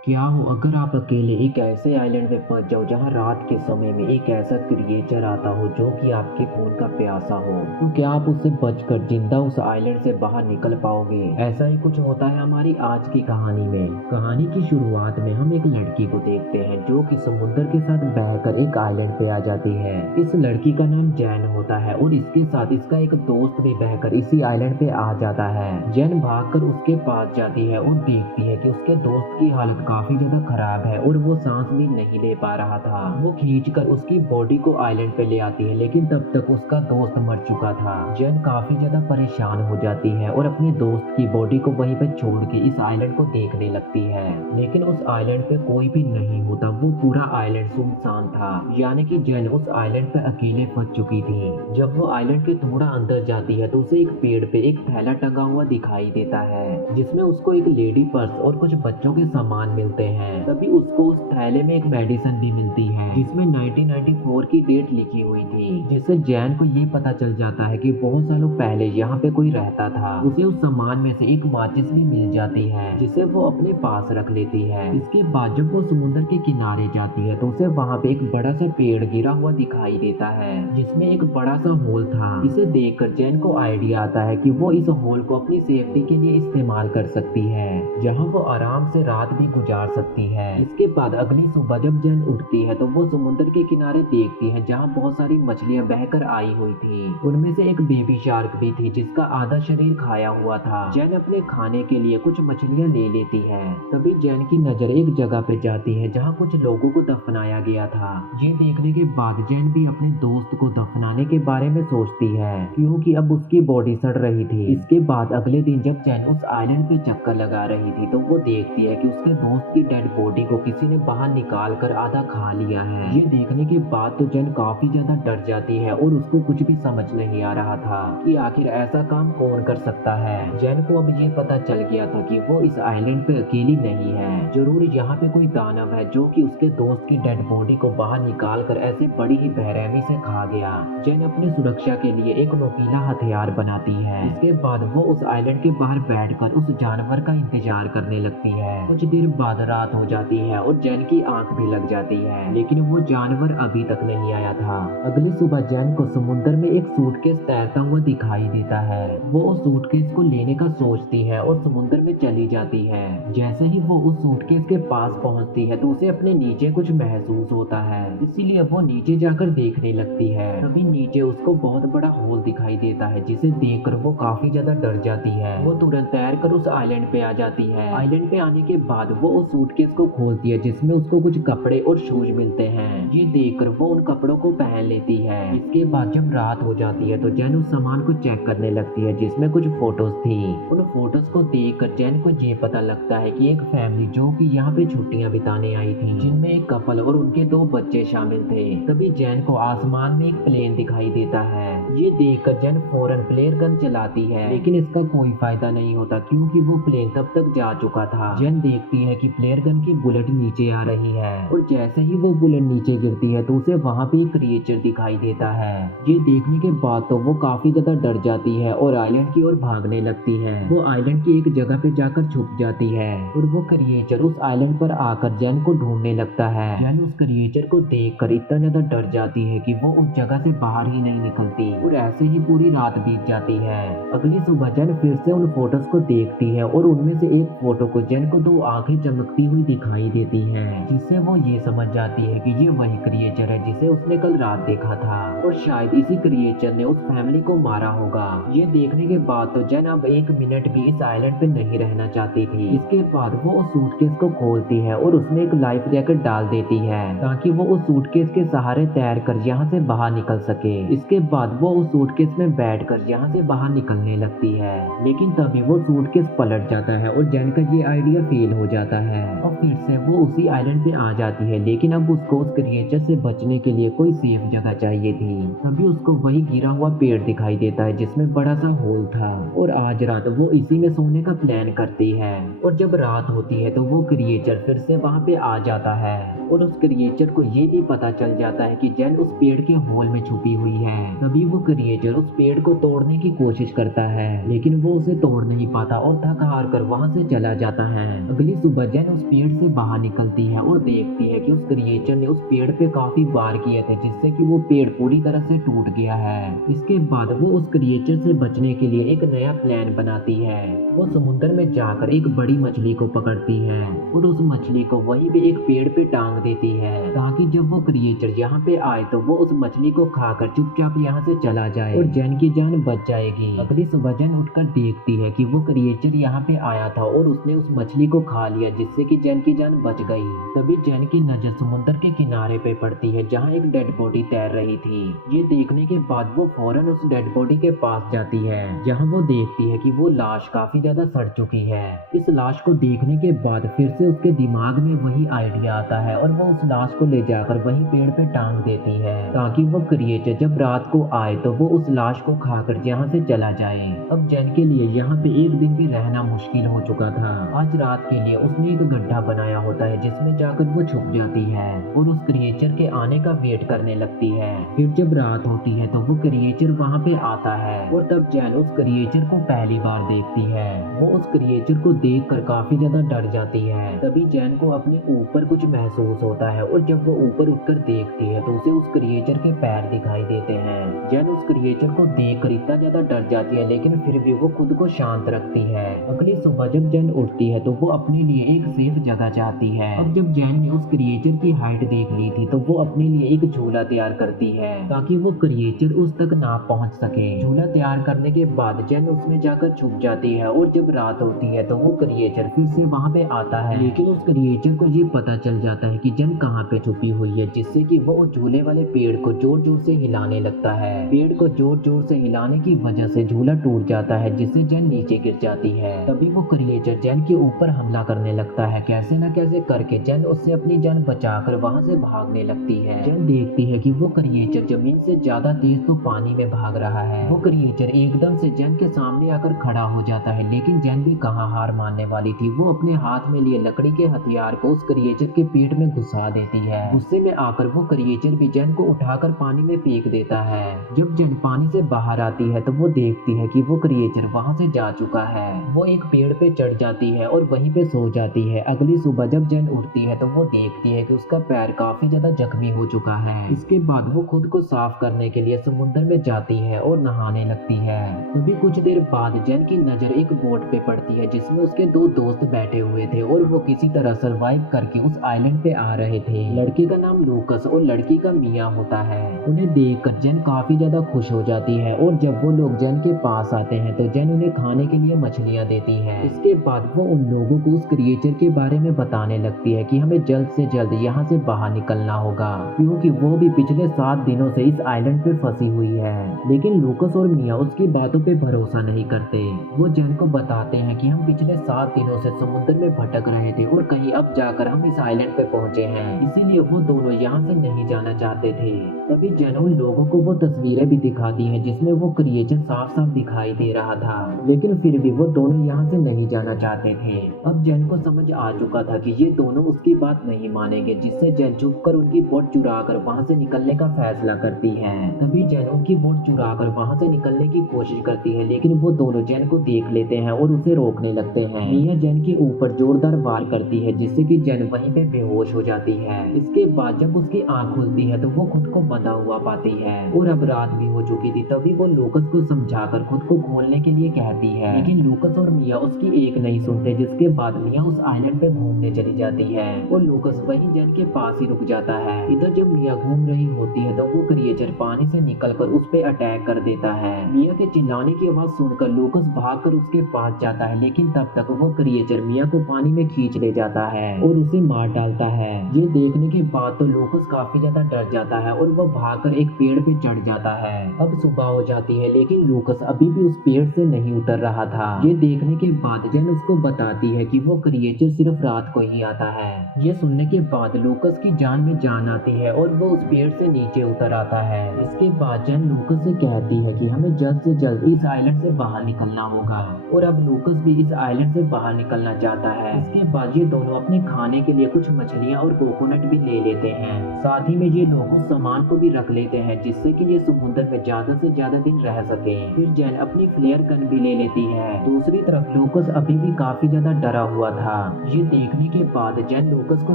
क्या हो अगर आप अकेले एक ऐसे आइलैंड पे फंस जाओ जहां रात के समय में एक ऐसा क्रिएचर आता हो जो कि आपके खून का प्यासा हो। तो क्या आप उससे बचकर जिंदा उस आइलैंड से बाहर निकल पाओगे? ऐसा ही कुछ होता है हमारी आज की कहानी में। कहानी की शुरुआत में हम एक लड़की को देखते हैं जो कि समुद्र के साथ बहकर एक आइलैंड पे आ जाती है। इस लड़की का नाम जैन होता है और इसके साथ इसका एक दोस्त भी बहकर इसी आइलैंड पे आ जाता है। जैन भागकर उसके पास जाती है और देखती है कि उसके दोस्त की हालत काफी ज्यादा खराब है और वो सांस भी नहीं ले पा रहा था। वो खींचकर उसकी बॉडी को आइलैंड पे ले आती है, लेकिन तब तक उसका दोस्त मर चुका था। जैन काफी ज्यादा परेशान हो जाती है और अपने दोस्त की बॉडी को वहीं पे छोड़ के इस आइलैंड को देखने लगती है, लेकिन उस आइलैंड पे कोई भी नहीं होता। वो पूरा आइलैंड सुनसान था, यानी कि जैन उस आइलैंड पे अकेले फंस चुकी थी। जब वो आइलैंड के थोड़ा अंदर जाती है तो उसे एक पेड़ पे एक थैला टंगा हुआ दिखाई देता है, जिसमें उसको एक लेडी पर्स और कुछ बच्चों के सामान मिलते हैं। तभी उसको उस थैले में एक मेडिसिन भी मिलती है जिसमें 1994 की डेट लिखी हुई थी, जिससे जैन को ये पता चल जाता है कि बहुत सालों पहले यहाँ पे कोई रहता था। उसे उस सामान में से एक माचिस भी मिल जाती है जिसे वो अपने पास रख लेती है। इसके बाद जब वो समुद्र के किनारे जाती है तो उसे वहाँ पे एक बड़ा सा पेड़ गिरा हुआ दिखाई देता है जिसमें एक बड़ा सा होल था। इसे देखकर जैन को आइडिया आता है कि वो इस होल को अपनी सेफ्टी के लिए इस्तेमाल कर सकती है, जहाँ वो आराम से रात भी गुजार सकती है। इसके बाद अगली सुबह जब जैन उठती है तो वो समुद्र के किनारे देखती है जहाँ बहुत सारी मछलियां बहकर आई हुई थी। उनमें से एक बेबी शार्क भी थी जिसका आधा शरीर खाया हुआ था। जैन अपने खाने के लिए कुछ मछलियां ले लेती है। तभी जैन की नजर एक जगह पे जाती है जहाँ कुछ लोगों को दफनाया गया था। ये देखने के बाद जैन भी अपने दोस्त को दफनाने के बारे में सोचती है, क्योंकि अब उसकी बॉडी सड़ रही थी। इसके बाद अगले दिन जब जैन उस आइलैंड पे चक्कर लगा रही थी तो वो देखती है कि उसके दोस्त की डेड बॉडी को किसी ने बाहर निकाल कर आधा खा लिया है। ये देखने के बाद तो जैन काफी ज्यादा डर जाती है और उसको कुछ भी समझ नहीं आ रहा था कि आखिर ऐसा काम कौन कर सकता है। जैन को अब ये पता चल गया था कि वो इस आइलैंड पे अकेली नहीं है। जरूर यहाँ पे कोई दानव है जो कि उसके दोस्त की डेड बॉडी को बाहर निकाल कर ऐसे बड़ी ही बेरहमी से खा गया। जैन अपनी सुरक्षा के लिए एक नुकीला हथियार बनाती है। इसके बाद वो उस आइलैंड के बाहर बैठकर उस जानवर का इंतजार करने लगती है। कुछ देर बाद रात हो जाती है और जैन की आंख भी लग जाती है, लेकिन वो जानवर अभी तक नहीं आया था। अगली सुबह जैन को समुद्र में एक सूटकेस तैरता हुआ दिखाई देता है। वो उस सूटकेस को लेने का सोचती है और समुद्र में चली जाती है। जैसे ही वो उस सूटकेस के पास पहुंचती है तो उसे अपने नीचे कुछ महसूस होता है, इसीलिए वो नीचे जाकर देखने लगती है। तभी नीचे उसको बहुत बड़ा होल दिखाई देता है, जिसे देखकर वो काफी ज्यादा डर जाती है। वो तुरंत तैरकर उस आइलैंड पे आ जाती है। आइलैंड पे आने के बाद वो उस सूटकेस को खोलती है जिसमें उसको कुछ कपड़े और शूज मिलते हैं। ये देखकर वो उन कपड़ों को पहन लेती है। इसके बाद जब रात हो जाती है तो जैन उस सामान को चेक करने लगती है जिसमें कुछ फोटोज थी। उन फोटोज को देखकर जैन को ये पता लगता है कि एक फैमिली जो कि यहाँ पे छुट्टियां बिताने आई थी, जिनमें एक कपल और उनके 2 बच्चे शामिल थे। तभी जैन को आसमान में एक प्लेन दिखाई देता है। ये देखकर जैन फौरन प्लेयर गन चलाती है, लेकिन इसका कोई फायदा नहीं होता क्योंकि वो प्लेन तब तक जा चुका था। जैन देखती है कि प्लेयर गन की बुलेट नीचे आ रही है और जैसे ही वो बुलेट नीचे गिरती है तो उसे वहाँ पे एक क्रिएचर दिखाई देता है। ये देखने के बाद तो वो काफी ज्यादा डर जाती है और आइलैंड की ओर भागने लगती है। वो आइलैंड की एक जगह पे जाकर छुप जाती है और वो क्रिएचर उस आइलैंड पर आकर जैन को ढूंढने लगता है। जैन उस क्रिएचर को देखकर इतना ज्यादा डर जाती है कि वो उस जगह से बाहर ही नहीं निकलती और ऐसे ही पूरी रात बीत जाती है। अगली सुबह जैन फिर से उन फोटोज को देखती है और उनमें से एक फोटो को जैन को 2 आंखें चमकती हुई दिखाई देती हैं, जिससे वो ये समझ जाती है कि ये वही क्रिएचर है जिसे उसने कल रात देखा था और शायद इसी क्रिएचर ने उस फैमिली को मारा होगा। ये देखने के बाद तो जैन अब 1 मिनट भी इस आइलैंड पे नहीं रहना चाहती थी। इसके बाद वो उस सूटकेस को खोलती है और उसमें एक लाइफ जैकेट डाल देती है ताकि वो उस सूटकेस के सहारे तैर कर यहाँ से बाहर निकल सके। इसके बाद वो उस सूटकेस में बैठकर यहाँ से बाहर निकलने लगती है, लेकिन तभी वो सूटकेस पलट जाता है और जैन का ये आइडिया फेल हो जाता है और फिर से वो उसी आइलैंड पे आ जाती है। लेकिन अब उसको उस क्रिएचर से बचने के लिए कोई सेफ जगह चाहिए थी। तभी उसको वही गिरा हुआ पेड़ दिखाई देता है जिसमें बड़ा सा होल था और आज रात वो इसी में सोने का प्लान करती है। और जब रात होती है तो वो क्रिएचर फिर से वहाँ पे आ जाता है और उस क्रिएचर को ये भी पता चल जाता है कि जैन उस पेड़ के होल में छुपी हुई है। तभी वो क्रिएचर उस पेड़ को तोड़ने की कोशिश करता है, लेकिन वो उसे तोड़ नहीं पाता और थक हार कर वहाँ से चला जाता है। अगली सुबह जैन उस पेड़ से बाहर निकलती है और देखती है कि उस क्रिएचर ने उस पेड़ पे काफी वार किए थे, जिससे कि वो पेड़ पूरी तरह से टूट गया है। इसके बाद वो उस क्रिएचर से बचने के लिए एक नया प्लान बनाती है। वो समुद्र में जाकर एक बड़ी मछली को पकड़ती है और उस मछली को वहीं पे एक पेड़ पे टांग देती है, ताकि जब वो क्रिएचर यहाँ पे आए तो वो उस मछली को खाकर चुपचाप यहाँ से चला जाए और जैन की जान बच जाएगी। अगली सुबह जैन उठकर देखती है कि वो क्रिएचर यहाँ पे आया था और उसने उस मछली को खा लिया, जिससे कि जैन की जान बच गई। तभी जैन की नजर समुद्र के किनारे पे पड़ती है, जहाँ एक डेड बॉडी तैर रही थी। ये देखने के बाद वो फौरन उस डेड बॉडी के पास जाती है, जहाँ वो देखती है कि वो लाश काफी ज्यादा सड़ चुकी है। इस लाश को देखने के बाद फिर से उसके दिमाग में वही आइडिया आता है और वो उस लाश को ले जाकर वही पेड़ पे टांग देती है, ताकि वो क्रिएचर जब रात को आए तो वो उस लाश को खाकर यहाँ से चला जाए। अब जैन के लिए यहाँ पे एक दिन भी रहना मुश्किल हो चुका था। आज रात के लिए उसने एक गड्ढा बनाया होता है, जिसमें जाकर वो छुप जाती है और उस क्रिएचर के आने का वेट करने लगती है। फिर जब रात होती है तो वो क्रिएचर वहाँ पे आता है और तब जैन उस क्रिएचर को पहली बार देखती है। वो उस क्रिएचर को देखकर काफी ज्यादा डर जाती है। तभी जैन को अपने ऊपर कुछ महसूस होता है और जब वो ऊपर उठकर देखती है तो उसे उस क्रिएचर के पैर दिखाई देते हैं। जैन उस क्रिएचर को देखकर इतना ज्यादा डर जाती है, लेकिन फिर भी वो खुद को शांत रखती है। अगली सुबह जब जैन उठती है तो वो अपने लिए एक सेफ जगह चाहती है। अब जब जैन ने उस क्रिएचर की हाइट देख ली थी तो वो अपने लिए एक झूला तैयार करती है, ताकि वो क्रिएचर उस तक ना पहुंच सके। झूला तैयार करने के बाद जैन उसमें जाकर छुप जाती है और जब रात होती है तो वो क्रिएचर फिर से वहाँ पे आता है, लेकिन उस क्रिएचर को ये पता चल जाता है कि जैन कहाँ पे छुपी हुई है, जिससे कि वो उस झूले वाले पेड़ को जोर जोर से हिलाने लगता है। पेड़ को जोर जोर से हिलाने की वजह से झूला टूट जाता है, जिससे जैन नीचे गिर जाती है। तभी वो क्रिएचर जैन के ऊपर हमला करने लगता है। कैसे न कैसे करके जैन उससे अपनी जान बचाकर वहाँ से भागने लगती है। जैन देखती है कि वो क्रिएचर जमीन से ज्यादा तेज तो पानी में भाग रहा है। वो क्रिएचर एकदम से जैन के सामने आकर खड़ा हो जाता है, लेकिन जैन भी कहाँ हार मानने वाली थी। वो अपने हाथ में लिए लकड़ी के हथियार को उस क्रिएचर के पेट में घुसा देती है। गुस्से में आकर वो क्रिएचर भी जैन को उठाकर पानी में फेंक देता है। जब जैन पानी से बाहर आती है तो वो देखती है कि वो क्रिएचर वहाँ से जा चुका है। वो एक पेड़ पे चढ़ जाती है और वहीं पे सो जाती है। अगली सुबह जब जैन उठती है तो वो देखती है कि उसका पैर काफी ज्यादा जख्मी हो चुका है। इसके बाद वो खुद को साफ करने के लिए समुद्र में जाती है और नहाने लगती है। तभी कुछ देर बाद जैन की नजर एक बोट पे पड़ती है, जिसमें उसके दो दोस्त बैठे हुए थे और वो किसी तरह सरवाइव करके उस आइलैंड पे आ रहे थे। लड़के का नाम लूकस और लड़की का मिया होता है। उन्हें देखकर जैन काफी ज्यादा खुश हो जाती है और जब वो लोग जैन के पास आते हैं तो जैन उन्हें खाने के लिए मछलियाँ देती है। इसके बाद वो उन लोगों को उस क्रिएचर के बारे में बताने लगती है कि हमें जल्द से जल्द यहाँ से बाहर निकलना होगा, क्योंकि वो भी पिछले 7 दिनों से इस आइलैंड पे फंसी हुई है। लेकिन लूकस और मिया उसकी बातों पे भरोसा नहीं करते। वो जैन को बताते हैं कि हम पिछले 7 दिनों से समुद्र में भटक रहे थे और कहीं अब जाकर हम इस आइलैंड पे पहुंचे हैं, इसीलिए वो दोनों यहाँ से नहीं जाना चाहते थे। तभी जैन उन लोगों को वो तस्वीरें भी दिखाती है जिसमें वो क्रिएचर साफ साफ दिखाई दे रहा था, लेकिन फिर भी वो दोनों यहाँ से नहीं जाना चाहते थे। अब जैन को समझ आ चुका था कि ये दोनों उसकी बात नहीं मानेंगे, जिससे जैन छुपकर उनकी बोट चुराकर वहाँ से निकलने का फैसला करती है। तभी जैन उनकी बोट चुराकर वहाँ से निकलने की कोशिश करती है, लेकिन वो दोनों जैन को देख लेते हैं और उसे रोकने लगते हैं। मिया जैन के ऊपर जोरदार वार करती है, जिससे कि जैन वहीं पे बेहोश हो जाती है। इसके बाद जब उसकी आंख खुलती है तो वो खुद को बंधा हुआ पाती है और अब रात भी हो चुकी थी। तभी वो लूकस को समझाकर खुद को खोलने के लिए कहती है, लेकिन लूकस और मिया उसकी एक नहीं सुनते। जिसके बाद मिया उस आइलैंड पे घूमने चली जाती है और लूकस वहीं जैन के पास ही रुक जाता है। इधर जब मिया घूम रही होती है तो वो क्रिएचर पानी से निकलकर उस पे अटैक कर देता है। मिया के चिल्लाने की आवाज सुनकर लूकस भागकर उसके पास जाता है, लेकिन तब तक वो क्रिएचर मिया को पानी में खींच ले जाता है और उसे मार डालता है। ये देखने के बाद तो लूकस काफी ज्यादा डर जाता है और वो भागकर एक पेड़ पे चढ़ जाता है। अब सुबह हो जाती है, लेकिन लूकस अभी भी उस पेड़ से नहीं उतर रहा था। ये देखने के बाद जैन उसको बताती है कि वो क्रिएचर सिर्फ रात को ही आता है। ये सुनने के बाद लूकस की जान में जान आती है और वो उस पेड़ से नीचे उतर आता है। इसके बाद जैन लूकस से कहती है कि हमें जल्द से जल्द इस आइलैंड से बाहर निकलना होगा और अब लूकस भी इस आइलैंड से बाहर निकलना चाहता है। इसके बाद ये दोनों अपने खाने के लिए कुछ मछलियाँ और कोकोनट भी ले लेते हैं। साथ ही में ये लोग उस सामान को भी रख लेते हैं, जिससे कि ये समुद्र समुद्र में ज्यादा से ज्यादा दिन रह सके। फिर जैन अपनी फ्लेयर गन भी ले लेती है। दूसरी तरफ लूकस अभी भी काफी ज्यादा डरा हुआ था। ये देखने के बाद जैन लूकस को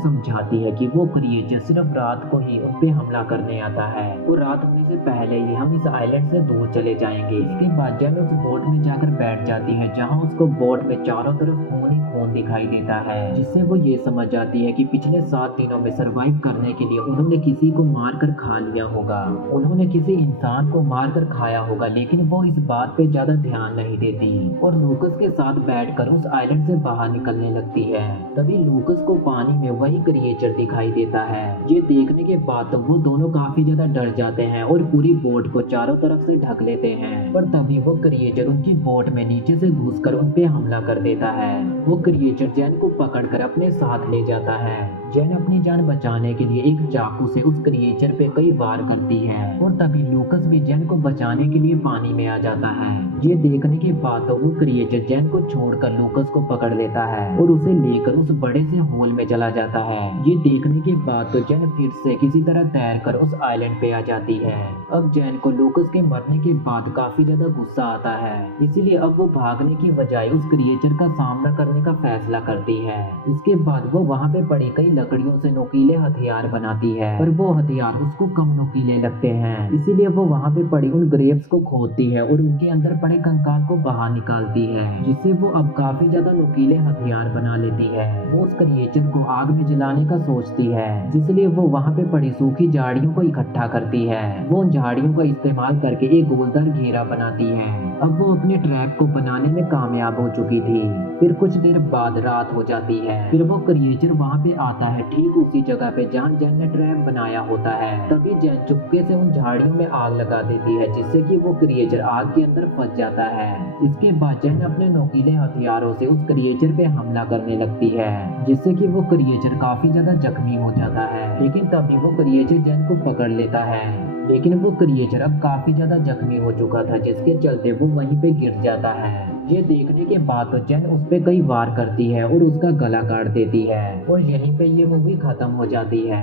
समझाती है कि वो क्रिएचर सिर्फ रात को ही उन पे हमला करने आता है और रात होने से पहले ही हम इस आइलैंड से दूर चले जाएंगे। इसके बाद जैन उस बोट में जाकर बैठ जाती है जहाँ उसको बोट में चारों तरफ खून ही खून दिखाई देता है, जिससे वो ये समझ जाती है कि पिछले 7 दिनों में सरवाइव करने के लिए उन्होंने किसी को मार कर खा लिया होगा। उन्होंने किसी इंसान को मार कर खाया होगा, लेकिन वो इस बात पे ज्यादा ध्यान नहीं देती और लूकस के साथ बैठकर उस आइलैंड से बाहर निकलने लगती है। तभी लूकस को पानी में वही क्रिएचर दिखाई देता है। ये देखने के बाद तो वो दोनों काफी ज्यादा डर जाते हैं और पूरी बोट को चारों तरफ से ढक लेते हैं। पर तभी वो क्रिएचर उनकी बोट में नीचे से घुसकर उन पे हमला कर देता है। वो क्रिएचर जैन को पकड़कर अपने साथ ले जाता है। जैन अपनी जान बचाने के लिए एक चाकू से उस क्रिएचर पे कई वार करती है और तभी लूकस भी जैन को बचाने के लिए पानी में आ जाता है। ये देखने के बाद तो वो क्रिएचर जैन को छोड़कर लूकस को पकड़ लेता है और उसे लेकर उस बड़े से होल में चला जाता है। ये देखने के बाद तो जैन फिर से किसी तरह तैरकर उस आइलैंड पे आ जाती है। अब जैन को लूकस के मरने के बाद काफी ज्यादा गुस्सा आता है, इसीलिए अब वो भागने की बजाय उस क्रिएचर का सामना करने का फैसला करती है। इसके बाद वो वहाँ पे पड़ी कई लकड़ियों से नुकीले हथियार बनाती है, पर वो हथियार उसको कम नुकीले लगते हैं, इसीलिए वो वहाँ पे पड़ी उन ग्रेप्स को खोदती है और उनके अंदर पड़े कंकाल को बाहर निकालती है, जिससे वो अब काफी ज्यादा नुकीले हथियार बना लेती है। वो उस क्रिएचर को आग में जलाने का सोचती है, इसलिए वो वहाँ पे पड़ी सूखी झाड़ियों को इकट्ठा करती है। वो उन झाड़ियों का इस्तेमाल करके एक गोलदार घेरा बनाती है। अब वो अपने ट्रैप को बनाने में कामयाब हो चुकी थी। फिर कुछ देर बाद रात हो जाती है। फिर वो क्रिएचर वहाँ पे आता है ठीक उसी जगह पे जहाँ जैन ने ट्रैप बनाया होता है। तभी जैन चुपके से उन झाड़ियों में आग लगा देती है, जिससे कि वो क्रिएचर आग के अंदर फंस जाता है। इसके बाद जैन अपने नुकीले हथियारों से उस क्रिएचर पे हमला करने लगती है, जिससे कि वो क्रिएचर काफी ज्यादा जख्मी हो जाता है। लेकिन तभी वो क्रिएचर जैन को पकड़ लेता है, लेकिन वो क्रिएचर अब काफी ज्यादा जख्मी हो चुका था, जिसके चलते वो वहीं पे गिर जाता है। ये देखने के बाद तो जैन उस पे कई वार करती है और उसका गला काट देती है और यहीं पे ये मूवी खत्म हो जाती है।